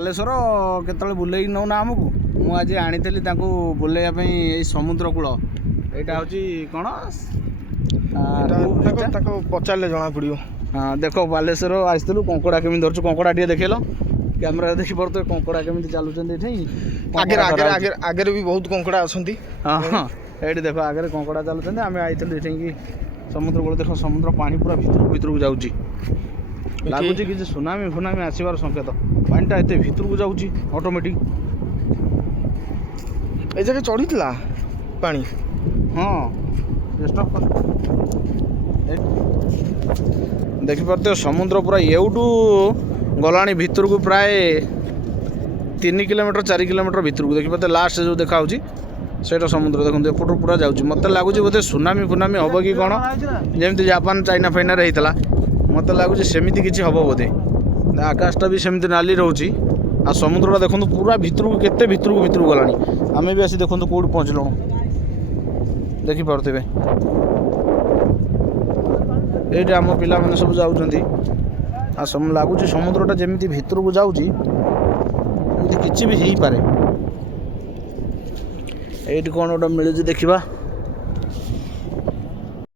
ବାଲେଶ୍ୱର କେତେବେଳେ ବୁଲେଇକି ନଉନା ଆମକୁ। ମୁଁ ଆଜି ଆଣିଥିଲି ତାଙ୍କୁ ବୁଲେଇବା ପାଇଁ ଏଇ ସମୁଦ୍ର କୂଳ। ଏଇଟା ହେଉଛି କ'ଣ ତାକୁ ପଚାରିଲେ ଜଣା ପଡ଼ିବ। ହଁ ଦେଖ ବାଲେଶ୍ୱର ଆସିଥିଲୁ, କଙ୍କଡ଼ା କେମିତି ଧରୁଛୁ କଙ୍କଡ଼ା ଟିକେ ଦେଖେଇଲ। କ୍ୟାମେରାରେ ଦେଖିପାରୁଥିବେ କଙ୍କଡ଼ା କେମିତି ଚାଲୁଛନ୍ତି ଏଠି। ଆଗରେ ବି ବହୁତ କଙ୍କଡ଼ା ଅଛନ୍ତି। ହଁ ହଁ ଏଇଠି ଦେଖ ଆଗରେ କଙ୍କଡ଼ା ଚାଲୁଛନ୍ତି। ଆମେ ଆଇଥିଲୁ ଏଠିକି ସମୁଦ୍ର କୂଳ। ଦେଖ ସମୁଦ୍ର ପାଣି ପୁରା ଭିତରକୁ ଯାଉଛି। ଲାଗୁଛି କିଛି ସୁନାମି ଫୁନାମି ଆସିବାର ସଂକେତ। ପାଣିଟା ଏତେ ଭିତରକୁ ଯାଉଛି ଅଟୋମେଟିକ୍। ଏ ଜାଗା ଚଢ଼ିଥିଲା ପାଣି। ହଁ ଦେଖିପାରୁଥିବେ ସମୁଦ୍ର ପୁରା ଏଉଠୁ ଗଲାଣି ଭିତରକୁ ପ୍ରାୟ 3 କିଲୋମିଟର 4 କିଲୋମିଟର ଭିତରକୁ। ଦେଖିପାରୁଥିବେ ଲାଷ୍ଟ ଯେଉଁ ଦେଖାହେଉଛି ସେଇଟା ସମୁଦ୍ର। ଦେଖନ୍ତୁ ଏପଟରୁ ପୁରା ଯାଉଛି। ମୋତେ ଲାଗୁଛି ବୋଧେ ସୁନାମି ଫୁନାମି ହେବ କି କ'ଣ, ଯେମିତି ଜାପାନ ଚାଇନା ଫାଇନାରେ ହେଇଥିଲା। ମୋତେ ଲାଗୁଛି ସେମିତି କିଛି ହେବ ବୋଧେ। ଆକାଶଟା ବି ସେମିତି ନାଲି ରହୁଛି। ଆଉ ସମୁଦ୍ରଟା ଦେଖନ୍ତୁ ପୁରା ଭିତରକୁ କେତେ ଭିତରକୁ ଗଲାଣି। ଆମେ ବି ଆସି ଦେଖନ୍ତୁ କେଉଁଠି ପହଞ୍ଚିଲୁଣୁ ଦେଖିପାରୁଥିବେ। ଏଇଠି ଆମ ପିଲାମାନେ ସବୁ ଯାଉଛନ୍ତି। ଆଉ ଲାଗୁଛି ସମୁଦ୍ରଟା ଯେମିତି ଭିତରକୁ ଯାଉଛି ଏମିତି କିଛି ବି ହେଇପାରେ। ଏଇଠି କ'ଣ ଗୋଟେ ମିଳୁଛି ଦେଖିବା।